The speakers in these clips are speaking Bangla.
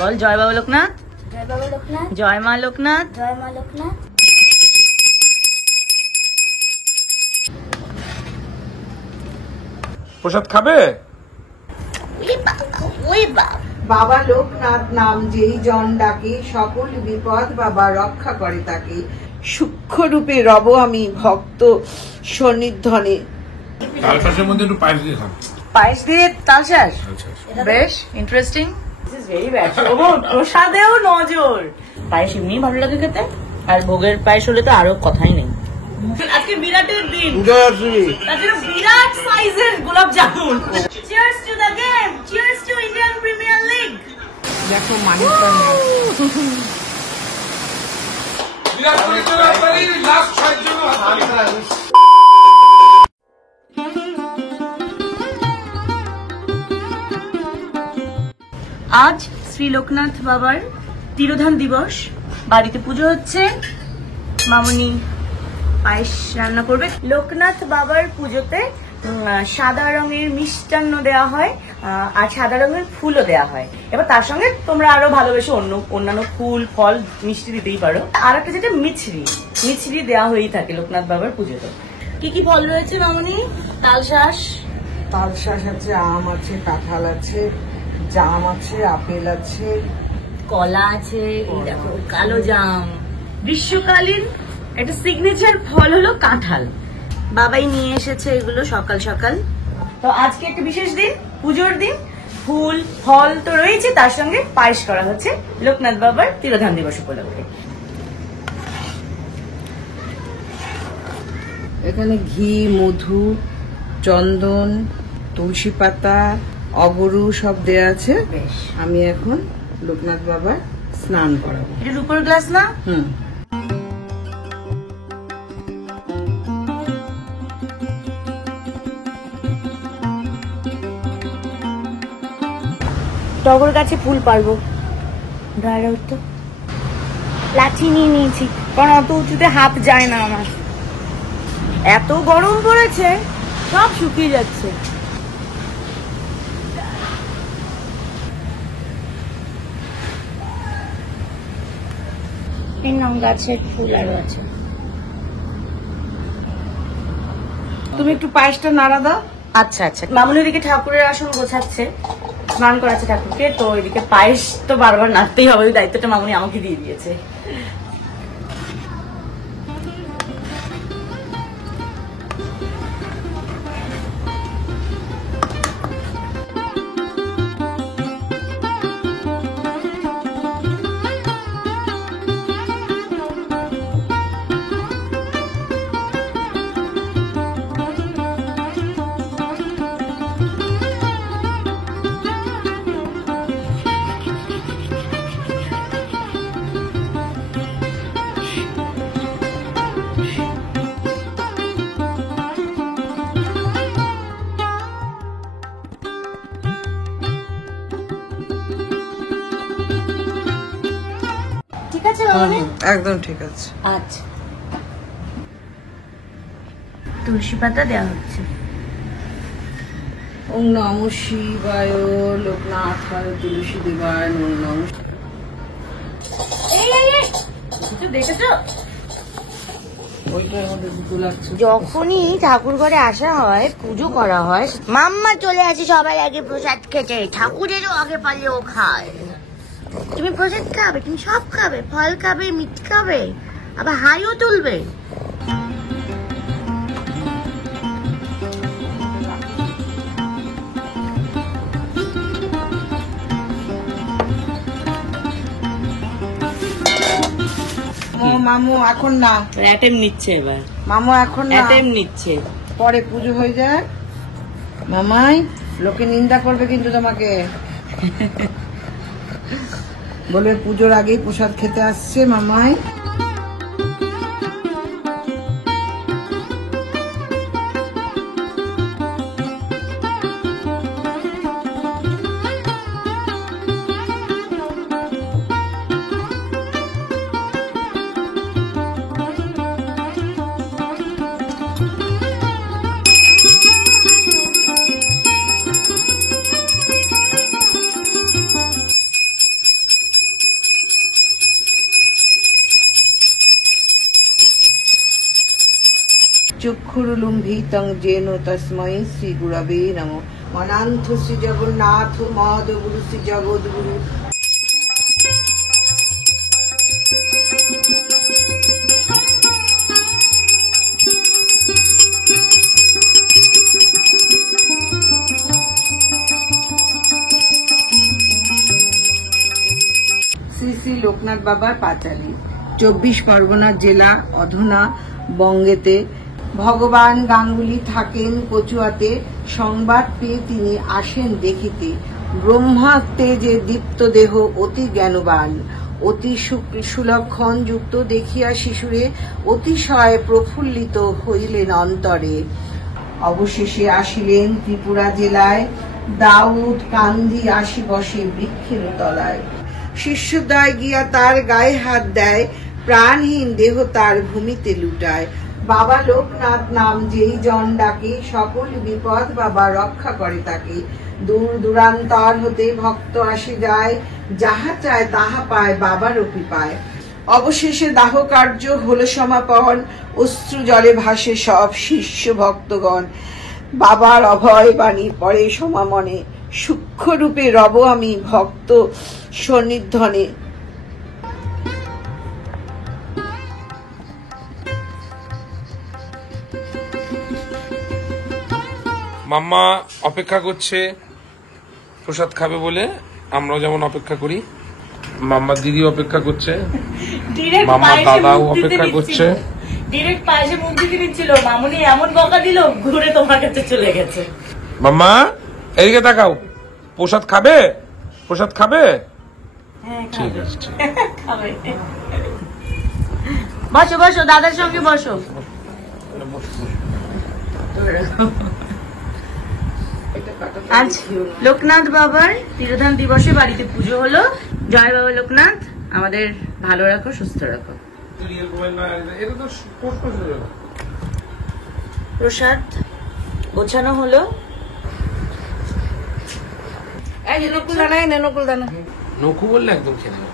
বল জয় বাবা লোকনাথ, জয় বাবা লোকনাথ, জয় মা লোকনাথ। জয় মা লোকনাথ। প্রসাদ খাবে? বাবা লোকনাথ নাম যেই জন ডাকে, সকল বিপদ বাবা রক্ষা করে তাকে। সূক্ষ্ম রূপে রব আমি ভক্ত সন্নিধনে। তালশাঁসের মধ্যে একটু পায়েস দিয়ে খান। পায়েস দিয়ে তালশাঁস, বেশ interesting. This is very bad. প্রসাদেও নজর। পায়েস এমনি ভালো লাগে খেতে, আর ভোগের পায়েস হলে তো আরো কথাই নেই। আজকে বিরাটের দিন, তার জন্য বিরাট সাইজের গোলাপ jamun. Cheers to the game, cheers to Indian premier league. দেখো মানুষটা নেই। বিরাট কোহলির ব্যাপারে লাস্ট 6 জন আজ শ্রী লোকনাথ বাবার তিরোধান দিবস। বাড়িতে পুজো হচ্ছে, মামুনি পায়েস রান্না করবে। লোকনাথ বাবার পুজোতে সাদা রঙের মিষ্টান্ন দেওয়া হয়, আর সাদা রঙের ফুলও দেওয়া হয়। এবার তার সঙ্গে তোমরা আরো ভালোবেসে অন্যান্য ফুল ফল মিষ্টি দিতেই পারো। আর একটা যেটা মিছরি দেওয়া হয়েই থাকে লোকনাথ বাবার পুজোতে। কি কি ফল রয়েছে মামুনি? তালশাঁস, তালশাঁস আছে, আম আছে, কাঁঠাল আছে, জাম আছে, আপেল আছে, কলা আছে, এই দেখো কালো জাম। গ্রীষ্মকালীন একটা সিগনেচার ফল হলো কাঁঠাল। বাবাই নিয়ে এসেছে এগুলো সকাল সকাল। তো আজকে একটা বিশেষ দিন, পুজোর দিন। ফুল ফল তো রয়েছে, তার সঙ্গে পায়েস করা হচ্ছে লোকনাথ বাবার তিরোধান দিবস উপলক্ষে। এখানে ঘি, মধু, চন্দন, তুলসী পাতা, অগরু সব দেয়া আছে। বেশ, আমি এখন লোকনাথ বাবার স্নান করাবো। এটা রূপোর গ্লাস না? টগর গাছে ফুল পারবো, তো লাঠি নিয়ে নিয়েছি, কারণ অত উঁচুতে হাত যায় না আমার। এত গরম পড়েছে, সব শুকিয়ে যাচ্ছে। গাছের ফুল আরো আছে। তুমি একটু পায়েসটা নাড়া দাও। আচ্ছা আচ্ছা। মামুনি ওদিকে ঠাকুরের আসন গোছাচ্ছে, স্নান করাচ্ছে ঠাকুরকে, তো ওইদিকে পায়েস তো বারবার নাড়তেই হবে, ওই দায়িত্বটা মামুনি আমাকে দিয়ে দিয়েছে। একদম ঠিক আছে। আচ্ছা, তুলসী পাতা দেওয়া হচ্ছে। ওম নমঃ শিবায়, লোকনাথায় তুলসী দেবায় নমঃ। দেখেছো, ওইটার মধ্যে দুটো লাগছে। যখনই ঠাকুর ঘরে আসা হয়, পুজো করা হয়, মাম্মা চলে আসে সবাই আগে প্রসাদ খেতে। ঠাকুরেরও আগে পারলে ও খায়। তুমি প্রসাদ খাবে, তুমি সব খাবে, ফল খাবে, মিট খাবে, আবার হাইও তুলবে। মামু এখন না, অ্যাটেম্প নিচ্ছে এবার। মামু এখন না, অ্যাটেম্প নিচ্ছে। পরে পুজো হয়ে যায়। মামাই লোকে নিন্দা করবে কিন্তু তোমাকে, বলবে পুজোর আগেই প্রসাদ খেতে আসছে মামাই। চক্ষুরুলুম্ভিতং যেন তস্মৈ শ্রী গুরবে নমঃ। অনন্ত শ্রী জগন্নাথ মদ গুরু শ্রী জগদ্গুরু। শ্রী শ্রী লোকনাথ বাবার পাঁচালী, 24 পরগনা জেলা, অধুনা বঙ্গেতে। ভগবান গাঙ্গুলি থাকেন কচুয়াতে, সংবাদ পেয়ে তিনি আসেন দেখিতে। ব্রহ্মার তেজে দীপ্ত দেহ, অতি জ্ঞানবান, অতি সুলক্ষণ যুক্ত দেখিয়া শিশুরে অতিশয় প্রফুল্লিত হইলেন অন্তরে। অবশেষে আসিলেন ত্রিপুরা জেলায়, দাউদ কান্ধি আসি বসে বৃক্ষের তলায়। শিষ্যদ্বয় গিয়া তার গায়ে হাত দেয়, প্রাণহীন দেহ তার ভূমিতে লুটায়। বাবা লোকনাথ নাম যেই জন ডাকে, সকল বিপদ বাবা রক্ষা করে তাকে। দূর দূরান্তর হতে ভক্ত আসে যায়, যাহা চায় তাহা পায় বাবার কৃপায়। অবশেষে দাহ কার্য হল সমাপন, অশ্রু জলে ভাসে সব শিষ্য ভক্তগণ। বাবার অভয় বাণী পড়ে সমামনে, সূক্ষ্ম রূপে রব আমি ভক্ত সন্নিধানে। মাম্মা অপেক্ষা করছে প্রসাদ খাবে বলে, আমরাও যেমন অপেক্ষা করি। মাম্মার দিদি অপেক্ষা করছে, মাম্মার দাদাও অপেক্ষা করছে। ডিরেক্ট পায়েসে মুখ দিতে দিচ্ছিল, মামুনি এমন বকা দিল ঘুরে তোমার কাছে চলে গেছে। মাম্মা এদিকে তাকাও, প্রসাদ খাবে? প্রসাদ খাবে? ঠিক আছে, ঠিক আছে। খাবে। বসো বসো, দাদার সঙ্গে বসো। আজ লোকনাথ বাবার তিরোধান দিবসে বাড়িতে পুজো হলো। জয় বাবা লোকনাথ, আমাদের ভালো রাখো, সুস্থ রাখো। প্রসাদ গোছানো হলো। নকু বললে একদম খেয়ে নেবে।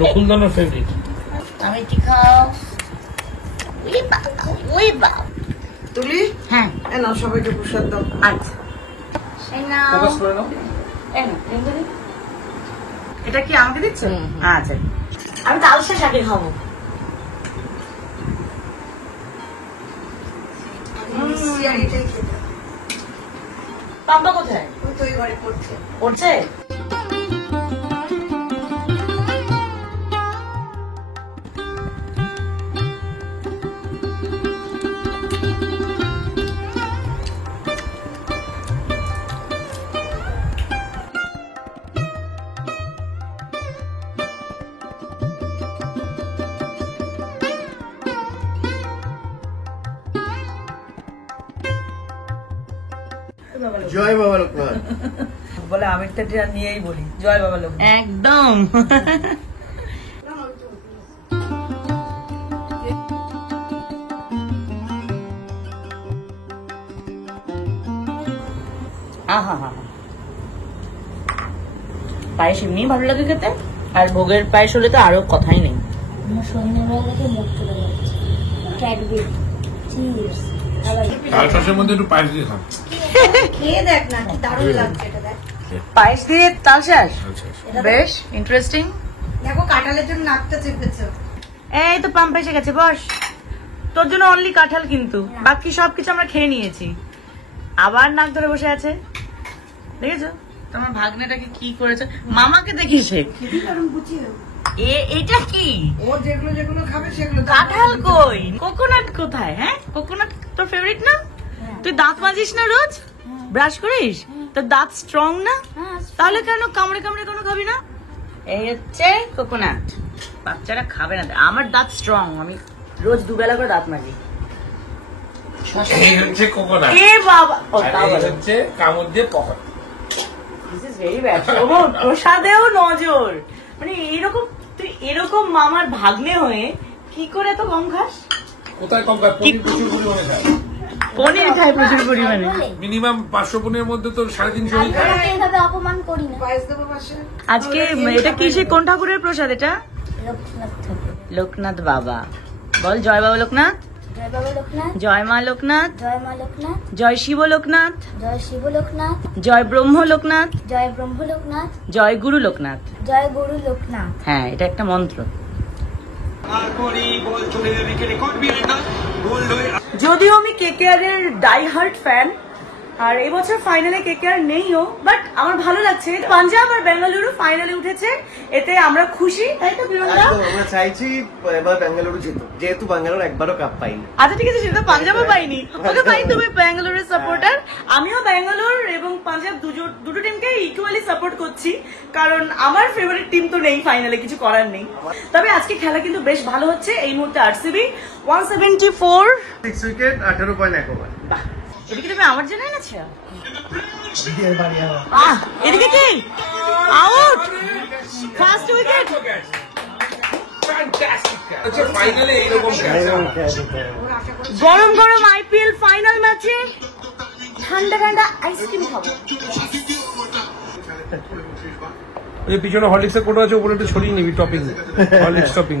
নকুলদানার ফেভারিট। আমি কি খাও? ওই বাবা তুলি, হ্যাঁ নাও সবাইকে প্রসাদ দাও। আচ্ছা, ফোকাস করে নাও। এটা কি আমাকে দিচ্ছ? আচ্ছা, আমি তালসা শাকে খাবো। পাম্পা কোথায়? পড়ছে। জয় বাবা লোকনাথ বলে আমিরটা নিয়েই বলি জয় বাবা লোকনাথ। একদম। পায়েস এমনি ভালো লাগে খেতে, আর ভোগের পায়েস হলে তো আরো কথাই নেই। সন্ধ্যাবেলা থেকে মুখ চলে যাচ্ছে। ক্যাডবেরি, চিপস, তালশাঁসের মধ্যে একটু পায়েস দিয়ে খাও। খেয়ে দেখ না, কি দারুণ লাগছে এটা। দেখ পায়েস দিয়ে তালশাঁস, বেশ ইন্টারেস্টিং। দেখো কাঁঠালের জন্য নাকটা চেপেছে। এই তো পাম্প এসে গেছে, বস। তোর জন্য অনলি কাঁঠাল, কিন্তু বাকি সবকিছু আমরা খেয়ে নিয়েছি। আবার নাক ধরে বসে আছে, দেখেছো? তোমার ভাগ্নেটাকে কি করেছে, মামাকে দেখি শেখ। এটা কি? ও যেগুলো যেগুলো খাবে সেগুলো কাঁঠাল কই? কোকোনাট কোথায়? হ্যাঁ, কোকোনাট তোর ফেভারিট না? তুই দাঁত মাজিস না রোজ? ব্রাশ করিস? তোর দাঁত স্ট্রং না? তাহলে কেন কামড়ে কামড়ে কোনো খাবি না? এই হচ্ছে কোকোনাট। বাচ্চারা খাবে না, আমার দাঁত স্ট্রং, আমি রোজ দুবেলা করে দাঁত মাজি। এই হচ্ছে কোকোনাট, এ বাবা, আর এই হচ্ছে কামড় দিয়ে পকড়। This is very bad. প্রসাদেও নজর, মানে এরকম, তুই এরকম মামার ভাগ্নে হয়ে কি করে এত কম খাস? কোথায় কম খায়? পনির প্রচুর পরিমাণে খায়। পনির খায় প্রচুর পরিমাণে। মিনিমাম 500 পনিরের মধ্যে তো 350 খায়। আমরা এইভাবে অপমান করি না। পায়েস দেবো পাশে। আজকে এটা কি, সে কোন ঠাকুরের প্রসাদ? এটা লোকনাথ ঠাকুর। লোকনাথ বাবা। বল জয় বাবা লোকনাথ, জয় বাবা লোকনাথ, জয় মা লোকনাথ, জয় মা লোকনাথ, জয় শিব লোকনাথ, জয় শিব লোকনাথ, জয় ব্রহ্ম লোকনাথ, জয় ব্রহ্ম লোকনাথ, জয় গুরু লোকনাথ। জয় গুরু লোকনাথ। হ্যাঁ, এটা একটা মন্ত্র। যদিও আমি কেকেআর এর ডাই হার্ট ফ্যান, আর এই বছর ফাইনালে কেকেআর নেইও, বাট আমার ভালো লাগছে। পাঞ্জাব আর বেঙ্গালুরু ফাইনালে উঠেছে, এতে আমরা খুশি, তাই তো বিরোধা? আমরা চাইছি এবার বেঙ্গালুরু জিতুক, যেহেতু বেঙ্গালুরু একবারও কাপ পাইনি। আচ্ছা ঠিক আছে, সেটা পাঞ্জাবও পাইনি। ওকে ভাই, তুমি ব্যাঙ্গালোরের সাপোর্টার, আমিও ব্যাঙ্গালোর এবং পাঞ্জাব দুটো টিমকে ইকুয়ালি সাপোর্ট করছি, কারণ আমার ফেভারিট টিম তো নেই ফাইনালে, কিছু করার নেই। তবে আজকে খেলা কিন্তু বেশ ভালো হচ্ছে। এই মুহূর্তে আরসিবি 174, 6 উইকেট, 18 পয়েন্ট 1 ওভার। বাহ, এদিকে তুমি আমার জন্য এনেছো? এদিকে কি আউট, ফার্স্ট উইকেট। ফাইনালে এইরকম গরম গরম আইপিএল ফাইনাল ম্যাচে ঠান্ডা ঠান্ডা আইসক্রিম খাবো। ওই পিছনে হরলিক্সের কোটো আছে, উপরে একটু ছড়িয়ে নিবি topping, Horlicks topping.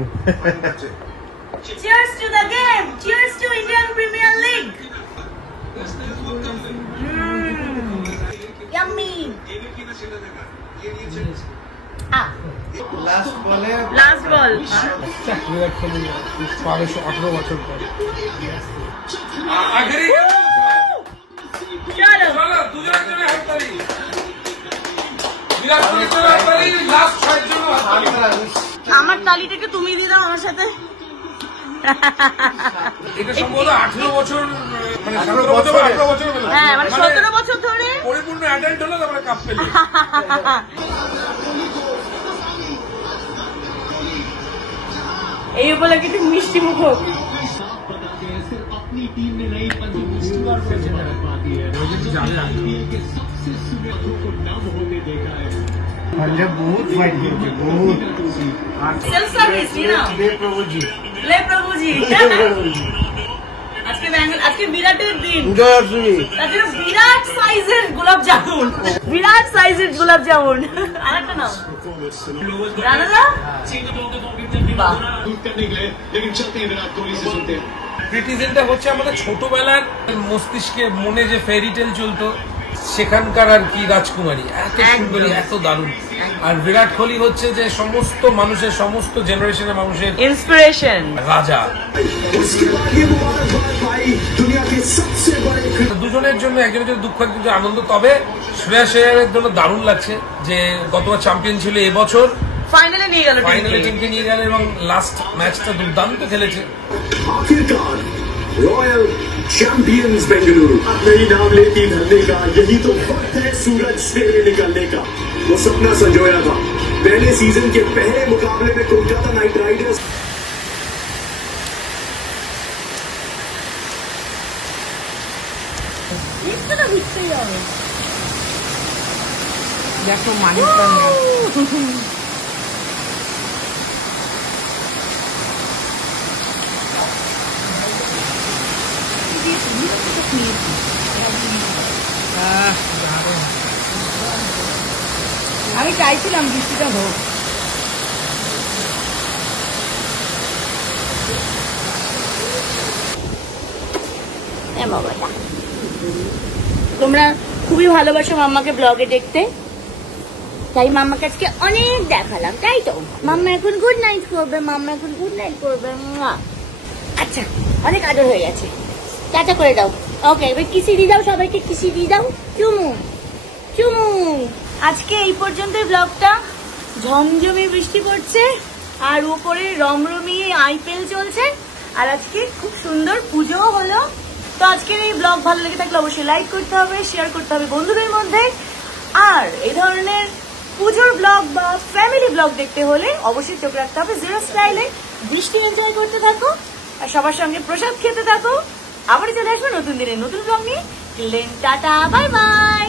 Cheers to the game! Cheers to Indian Premier League! Yummy! Last বলে Last ball. বিরাট কোহলি 18 বছর পর। চলো। চলো, দুজনের জন্য হাততালি। বিরাট কোহলির জন্য হাততালি, লাস্ট 6 জন হাততালি। আমার তালিটাকে তুমি দিয়ে দাও আমার সাথে। এটা সম্ভবত 18 বছর, মানে 17 বছর, 18 বছর হলো। হ্যাঁ, মানে 17 বছর ধরে পরিপূর্ণ অ্যাডাল্ট হলো, তারপরে কাপ পেলে। এই উপলক্ষে একটু মিষ্টি মুখ হোক। পাঞ্জাব বহুত ফাইট করছে, বহুত। সেলফ সার্ভিস না, প্রভুজি, লে প্রভুজি। আজকে বিরাটের দিন, জয় আরসিবি। তার জন্য বিরাট সাইজের গোলাপ জামুন, বিরাট সাইজের গোলাপ জামুন। আরেকটা নাও জানো না? বাহ, প্রিটিজেনটা হচ্ছে আমাদের ছোটবেলার মস্তিষ্কে, মনে যে ফেরি টেল চলতো, সেখানকার আর কি রাজকুমারী, এত সুন্দরী, এত দারুণ। আর বিরাট কোহলি হচ্ছে যে সমস্ত মানুষের, সমস্ত জেনারেশনের মানুষের ইন্সপিরেশন, রাজা। দুজনের জন্য, একজনের জন্য দুঃখ, একজনের জন্য আনন্দ। তবে শ্রেয়াস আয়ারের জন্য দারুণ লাগছে যে গতবার চ্যাম্পিয়ন ছিল, এবছর ফাইনালে নিয়ে গেল, ফাইনালে টিমকে নিয়ে গেল এবং লাস্ট ম্যাচটা দুর্দান্ত খেলেছে। आखिरकार रॉयल चैंपियंस बेंगलुरु नई नाम लेती धरने का, यही तो वक्त है सूरज से निकलने का। वो सपना संजोया था पहले सीजन के पहले मुकाबले में कोलकाता नाइट राइडर्स। দেখো মানিকটা আমি চাইছিলাম বৃষ্টিটা হোক। তোমরা খুবই ভালোবাসো মাম্মাকে ব্লগে দেখতে, তাই মাম্মাকে আজকে অনেক দেখালাম, তাই তো? মাম্মা এখন গুড নাইট করবে, মাম্মা এখন গুড নাইট করবে। আচ্ছা, অনেক আদর হয়ে গেছে, টাটা করে দাও। ওকে, এবার কিসি দিয়ে দাও, সবাইকে কিসি দিয়ে দাও, চুমু চুমু। আজকে এই পর্যন্তই ব্লগটা। ঝমঝমি বৃষ্টি পড়ছে আর উপরে রমরমিয়ে আইপিএল চলছে, আর আজকে খুব সুন্দর পুজোও হলো। তো আজকের এই ব্লগ ভালো লেগে থাকলে অবশ্যই লাইক করতে হবে, শেয়ার করতে হবে বন্ধুদের মধ্যে। আর এই ধরনের পুজোর ব্লগ বা ফ্যামিলি ব্লগ দেখতে হলে অবশ্যই চোখ রাখতে হবে জিরো স্টাইলে। বৃষ্টি এনজয় করতে থাকো আর সবার সঙ্গে প্রসাদ খেতে থাকো। আবার চলে আসবো নতুন দিনে নতুন ব্লগ নিয়ে। Tata, bye bye.